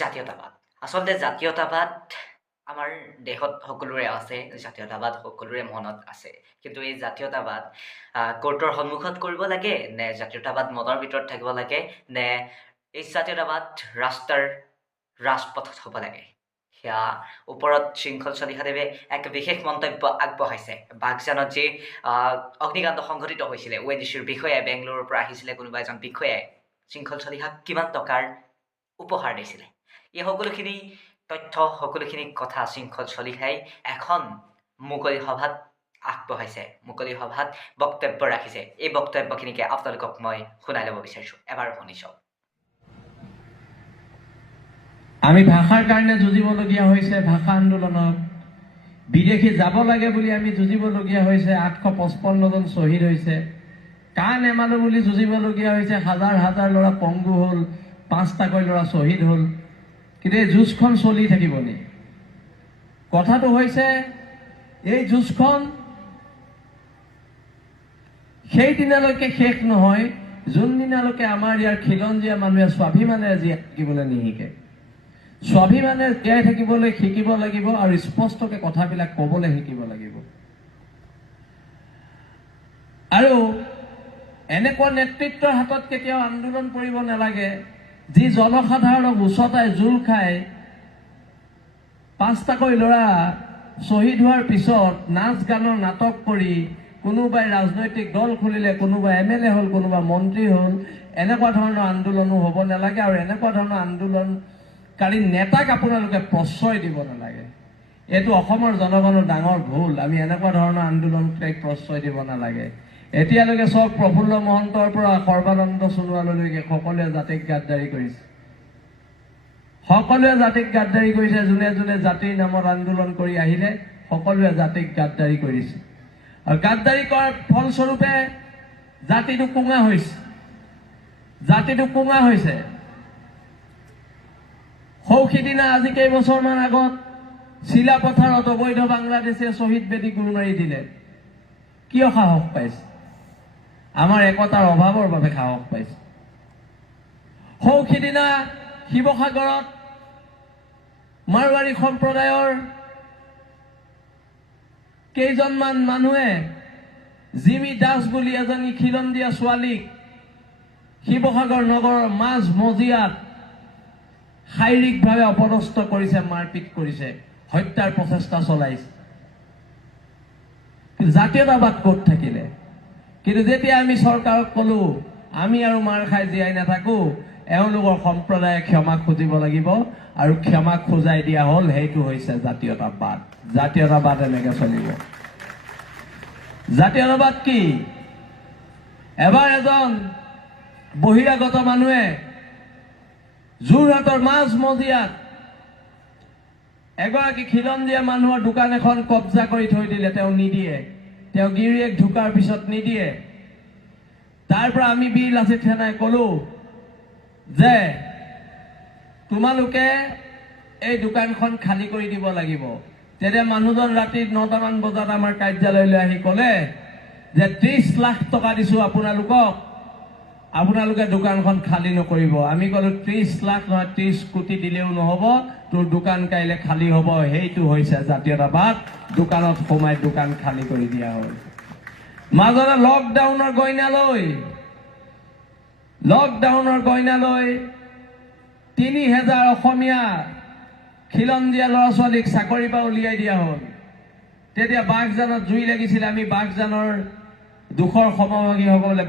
জাতীয়তাবাদ আচলতে জাতীয়তাবাদ আমাৰ দেশত সকলোৰে আছে, জাতীয়তাবাদ সকলোৰে মনত আছে। কিন্তু এই জাতীয়তাবাদ কোৰ্টৰ সন্মুখত কৰিব লাগে নে জাতীয়তাবাদ মনৰ ভিতৰত থাকিব লাগে নে এই জাতীয়তাবাদ ৰাজপথত হ'ব লাগে, সেয়া ওপৰত শৃংখল চলিহাদেৱে এক বিশেষ মন্তব্য আগবঢ়াইছে। বাঘজানত যি অগ্নিকাণ্ড সংঘটিত হৈছিলে, ONGCৰ বিষয়াই বেংগলোৰৰ পৰা আহিছিলে কোনোবা এজন বিষয়াই শৃংখল চলিহাক কিমান টকাৰ উপহাৰ দিছিলে, এই সকলোখিনি তথ্য সকলোখিনি কথা শৃংখল চলিহাই এখন মুকলি সভাত আগবঢ়াইছে, মুকলি সভাত বক্তব্য ৰাখিছে। এই বক্তব্যখিনিকে আপোনালোকক মই শুনাই ল'ব বিচাৰিছোঁ, এবাৰ শুনি চাওক। আমি ভাষাৰ কাৰণে যুঁজিবলগীয়া হৈছে, ভাষা আন্দোলনত বিদেশী যাব লাগে বুলি আমি যুঁজিবলগীয়া হৈছে, 855 জন শ্বহীদ হৈছে। কাণ এমালো বুলি যুঁজিবলগীয়া হৈছে, হাজাৰ হাজাৰ ল'ৰা পংগু হ'ল, 5টাকৈ ল'ৰা শ্বহীদ হ'ল। কিন্তু এই যুঁজখন চলি থাকিব নি? কথাটো হৈছে এই যুঁজখন সেই দিনালৈকে শেষ নহয় যোনদিনালৈকে আমাৰ ইয়াৰ খিলঞ্জীয়া মানুহে স্বাভিমানেৰে জীয়াই থাকিবলৈ নিশিকে। স্বাভিমানে জীয়াই থাকিবলৈ শিকিব লাগিব আৰু স্পষ্টকৈ কথাবিলাক ক'বলৈ শিকিব লাগিব। আৰু এনেকুৱা নেতৃত্বৰ হাতত কেতিয়াও আন্দোলন কৰিব নালাগে যি জনসাধাৰণক উচতাই জোল খাই 5টাকৈ ল'ৰা শ্বহীদ হোৱাৰ পিছত নাচ গানৰ নাটক কৰি কোনোবাই ৰাজনৈতিক দল খুলিলে, কোনোবা MLA হ'ল, কোনোবা মন্ত্ৰী হ'ল। এনেকুৱা ধৰণৰ আন্দোলনো হ'ব নালাগে আৰু এনেকুৱা ধৰণৰ আন্দোলনকাৰী নেতাক আপোনালোকে প্ৰশ্ৰয় দিব নালাগে। এইটো অসমৰ জনগণৰ ডাঙৰ ভুল। আমি এনেকুৱা ধৰণৰ আন্দোলনকাৰীক প্ৰশ্ৰয় দিব নালাগে। এতিয়ালৈকে চব প্ৰফুল্ল মহন্তৰ পৰা সৰ্বানন্দ সোণোৱাললৈকে সকলোৱে জাতিক গাদ্দাৰী কৰিছে, সকলোৱে জাতিক গাদ্দাৰী কৰিছে। যোনে যোনে জাতিৰ নামত আন্দোলন কৰি আহিলে সকলোৱে জাতিক গাদ্দাৰী কৰিছে আৰু গাদ্দাৰী কৰাৰ ফলস্বৰূপে জাতিটো কোঙা হৈছে, জাতিটো কোঙা হৈছে। সৌসিদিনা আজি কেইবছৰমান আগত চিলাপথাৰত অবৈধ বাংলাদেশে শ্বহীদ বেদী গুৰ মাৰি দিলে। কিয় সাহস পাইছে? আমাৰ একতাৰ অভাৱৰ বাবে সাহস পাইছে। সৌসিদিনা শিৱসাগৰত মাৰোৱাৰী সম্প্ৰদায়ৰ কেইজনমান মানুহে জিমি দাস বুলি এজনী খিলঞ্জীয়া ছোৱালীক শিৱসাগৰ নগৰৰ মাজ মজিয়াত শাৰীৰিকভাৱে অপদস্থ কৰিছে, মাৰপিট কৰিছে, হত্যাৰ প্ৰচেষ্টা চলাইছে। জাতীয়তাবাদ ক'ত থাকিলে? কিন্তু যেতিয়া আমি চৰকাৰক ক'লো আমি আৰু মাৰ খাই জীয়াই নাথাকো, এওঁলোকৰ সম্প্ৰদায়ে ক্ষমা খুজিব লাগিব আৰু ক্ষমা খোজাই দিয়া হ'ল। সেইটো হৈছে জাতীয়তাবাদ। জাতীয়তাবাদ এনেকে চলিব। জাতীয়তাবাদ কি? এবাৰ এজন বহিৰাগত মানুহে যোৰহাটৰ মাজ মজিয়াত এগৰাকী খিলঞ্জীয়া মানুহৰ দোকান এখন কব্জা কৰি থৈ দিলে। তেওঁ নিদিয়ে, তেওঁ গিৰিয়েক ঢুকাৰ পিছত নিদিয়ে। তাৰ পৰা আমি বীৰ লাচিত সেনাই ক'লো যে তোমালোকে এই দোকানখন খালী কৰি দিব লাগিব। তেতিয়া মানুহজন ৰাতি 9টামান বজাত আমাৰ কাৰ্যালয়লৈ আহি ক'লে যে 30 লাখ টকা দিছো আপোনালোকক, আপোনালোকে দোকানখন খালী নকৰিব। আমি ক'লো 30 লাখ নহয়, 30 কোটি দিলেও নহ'ব, তোৰ দোকান কাইলৈ খালী হ'ব। সেইটো হৈছে জাতীয়তাবাদ। দোকানত সোমাই দোকান খালী কৰি দিয়া হ'ল। মাজতে লকডাউনৰ গইনা লৈ 3000 অসমীয়া খিলঞ্জীয়া ল'ৰা ছোৱালীক চাকৰিৰ পৰা উলিয়াই দিয়া হ'ল। তেতিয়া বাঘজানত জুই লাগিছিলে, আমি বাঘজানৰ দুখৰ সমভাগী হ'বলৈ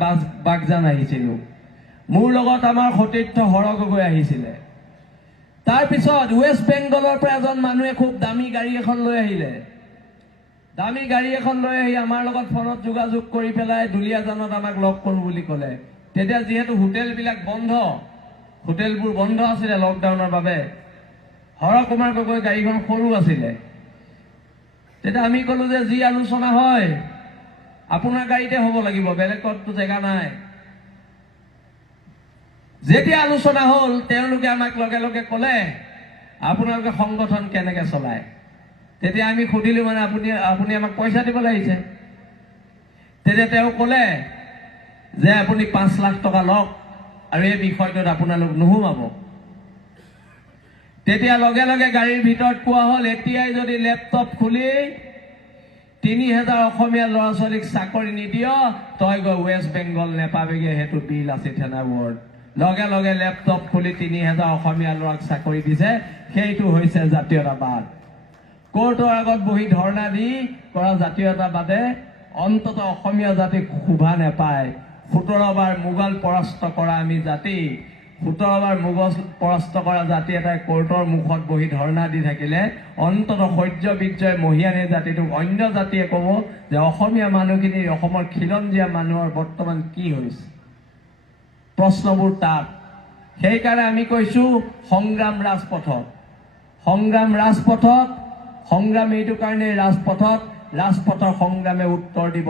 বাঘজান আহিছিলোঁ। মোৰ লগত আমাৰ সতীৰ্থ হৰ গগৈ আহিছিলে। তাৰপিছত ৱেষ্ট বেংগলৰ পৰা এজন মানুহে খুব দামী গাড়ী এখন লৈ আহিলে। দামী গাড়ী এখন লৈ আহি আমাৰ লগত ফোনত যোগাযোগ কৰি পেলাই দুলীয়াজানত আমাক লগ কৰোঁ বুলি ক'লে। তেতিয়া যিহেতু হোটেলবিলাক বন্ধ, হোটেলবোৰ বন্ধ আছিলে লকডাউনৰ বাবে, হৰ কুমাৰ গগৈ গাড়ীখন সৰু আছিলে। তেতিয়া আমি ক'লো যে যি আলোচনা হয় আপোনাৰ গাড়ীতে হ'ব লাগিব, বেলেগতো জেগা নাই। যেতিয়া আলোচনা হ'ল তেওঁলোকে আমাক লগে লগে ক'লে আপোনালোকে সংগঠন কেনেকে চলায়। তেতিয়া আমি সুধিলো মানে আপুনি আমাক পইচা দিব লাগিছে। তেতিয়া তেওঁ ক'লে যে আপুনি 5 লাখ টকা লওক আৰু এই বিষয়টোত আপোনালোক নুসুমাব। তেতিয়া লগে লগে গাড়ীৰ ভিতৰত কোৱা হ'ল এতিয়াই যদি লেপটপ খুলি ৩,০০০ অসমীয়া ল'ৰা ছোৱালীক চাকৰি নিদিয় তই গৈ ৱেষ্ট বেংগল নেপাবিগে সেইটো বিল আছে থানা ৱৰ্ড লগে লগে লেপটপ খুলি ৩,০০০ অসমীয়া ল'ৰাক চাকৰি দিছে সেইটো হৈছে জাতীয়তাবাদ কোৰ্টৰ আগত বহি ধৰ্ণা দি কৰা জাতীয়তাবাদে অন্তত অসমীয়া জাতিক শোভা নেপায় ১৭ বাৰ মোগল পৰাস্ত কৰা আমি জাতি ১৭ বাৰ মোগল পৰাস্ত কৰা জাতি এটাই কোৰ্টৰ মুখত বহি ধৰ্ণা দি থাকিলে অন্তত সহ্য বিজয় মহিয়ানী জাতিটোক অন্য জাতিয়ে ক'ব যে অসমীয়া মানুহখিনি অসমৰ খিলঞ্জীয়া মানুহৰ বৰ্তমান কি হৈছে প্ৰশ্নবোৰ তাত সেইকাৰণে আমি কৈছোঁ সংগ্ৰাম ৰাজপথত সংগ্ৰাম এইটো কাৰণে ৰাজপথৰ সংগ্ৰামে উত্তৰ দিব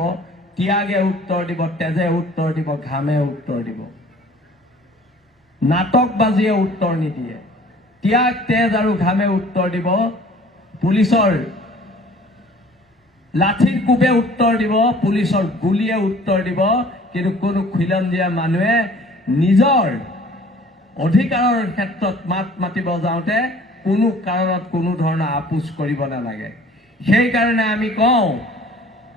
ত্যাগে উত্তৰ দিব তেজে উত্তৰ দিব ঘামে উত্তৰ দিব নাটকবাজিয়ে উত্তৰ নিদিয়ে ত্যাগ তেজ আৰু ঘামে উত্তৰ দিব পুলিচৰ লাঠিৰ কোবে উত্তৰ দিব পুলিচৰ গুলিয়ে উত্তৰ দিব কিন্তু কোনো খিলঞ্জীয়া মানুহে নিজৰ অধিকাৰৰ ক্ষেত্ৰত মাত মাতিব যাওঁতে কোনো কাৰণত কোনো ধৰণৰ আপোচ কৰিব নালাগে সেইকাৰণে আমি কওঁ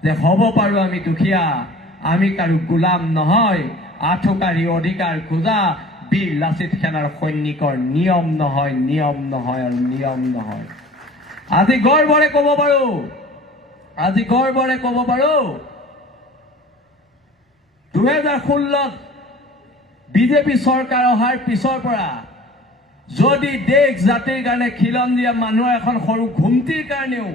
যে হ'ব পাৰোঁ আমি দুখীয়া আমি কাৰো গোলাম নহয় আঠুকাৰী অধিকাৰ খোজা বীৰ লাচিত সেনাৰ সৈনিকৰ নিয়ম নহয় আজি গৰ্বৰে ক'ব পাৰোঁ ২০১৬ বিজেপি চৰকাৰ অহাৰ পিছৰ পৰা যদি দেশ জাতিৰ কাৰণে খিলঞ্জীয়া মানুহৰ এখন সৰু ঘুমটিৰ কাৰণেও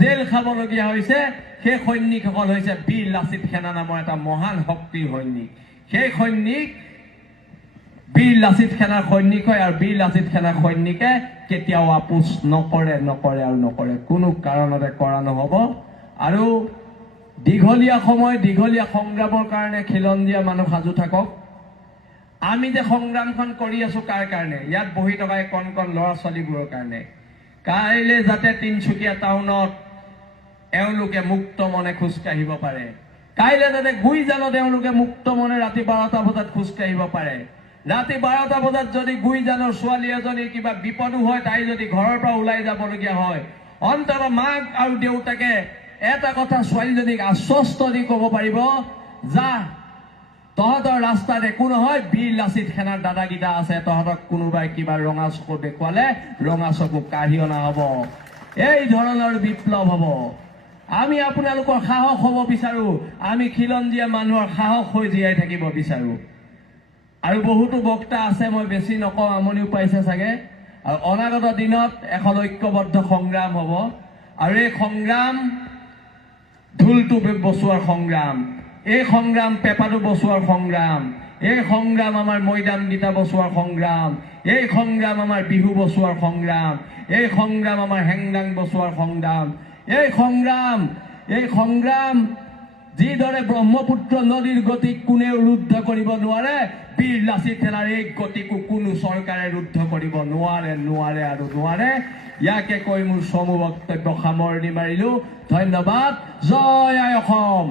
জেল খাবলগীয়া হৈছে সেই সৈনিকসকল হৈছে বীৰ লাচিত সেনা নামৰ এটা মহান শক্তিৰ সৈনিক সেই সৈনিক বীৰ লাচিত সেনাৰ সৈনিক হয় আৰু বীৰ লাচিত সেনাৰ সৈনিকে কেতিয়াও আপোচ নকৰে কোনো কাৰণতে কৰা নহ'ব আৰু দীঘলীয়া সংগ্ৰামৰ কাৰণে খিলঞ্জীয়া মানুহ সাজু থাকক আমি যে সংগ্ৰামখন কৰি আছো কাৰ কাৰণে ইয়াত বহি থকা কণ ল'ৰা ছোৱালীবোৰৰ কাৰণে কাইলৈ যাতে তিনচুকীয়া টাউনত এওঁলোকে মুক্ত মনে খোজকাঢ়িব পাৰে কাইলৈ যাতে গুইজানত এওঁলোকে মুক্ত মনে ৰাতি ১২টা বজাত খোজকাঢ়িব পাৰে ৰাতি ১২টা বজাত যদি গুইজানৰ ছোৱালী এজনীৰ কিবা বিপদো হয় তাই যদি ঘৰৰ পৰা ওলাই যাবলগীয়া হয় অন্তত মাক আৰু দেউতাকে এটা কথা ছোৱালীজনীক আশ্বস্ত দি ক'ব পাৰিব যা তহঁতৰ ৰাস্তাত একো নহয় বীৰ লাচিত সেনাৰ দাদাগীতা আছে তহঁতক কোনোবাই কিবা ৰঙা চকু দেখুৱালে ৰঙা চকু কাঢ়ি অনা হ'ব এই ধৰণৰ বিপ্লৱ হ'ব আমি আপোনালোকৰ সাহস হ'ব বিচাৰোঁ আমি খিলঞ্জীয়া মানুহৰ সাহস হৈ জীয়াই থাকিব বিচাৰোঁ আৰু বহুতো বক্তা আছে মই বেছি নকওঁ আমনিও পাইছে চাগে আৰু অনাগত দিনত এখন ঐক্যবদ্ধ সংগ্ৰাম হ'ব আৰু এই সংগ্ৰাম ঢোলটো বচোৱাৰ সংগ্ৰাম এই সংগ্ৰাম পেপাটো বচোৱাৰ সংগ্ৰাম এই সংগ্ৰাম আমাৰ মৈদামগীতা বচোৱাৰ সংগ্ৰাম এই সংগ্ৰাম আমাৰ বিহু বচোৱাৰ সংগ্ৰাম এই সংগ্ৰাম আমাৰ হেংদাং বচোৱাৰ সংগ্ৰাম এই সংগ্ৰাম যিদৰে ব্ৰহ্মপুত্ৰ নদীৰ গতিক কোনেও ৰুদ্ধ কৰিব নোৱাৰে বীৰ লাচিত সেনাৰ এই গতিকো কোনো চৰকাৰে ৰুদ্ধ কৰিব নোৱাৰে ইয়াকে কৈ মোৰ চমু বক্তব্য সামৰণি মাৰিলোঁ ধন্যবাদ জয় আই অসম।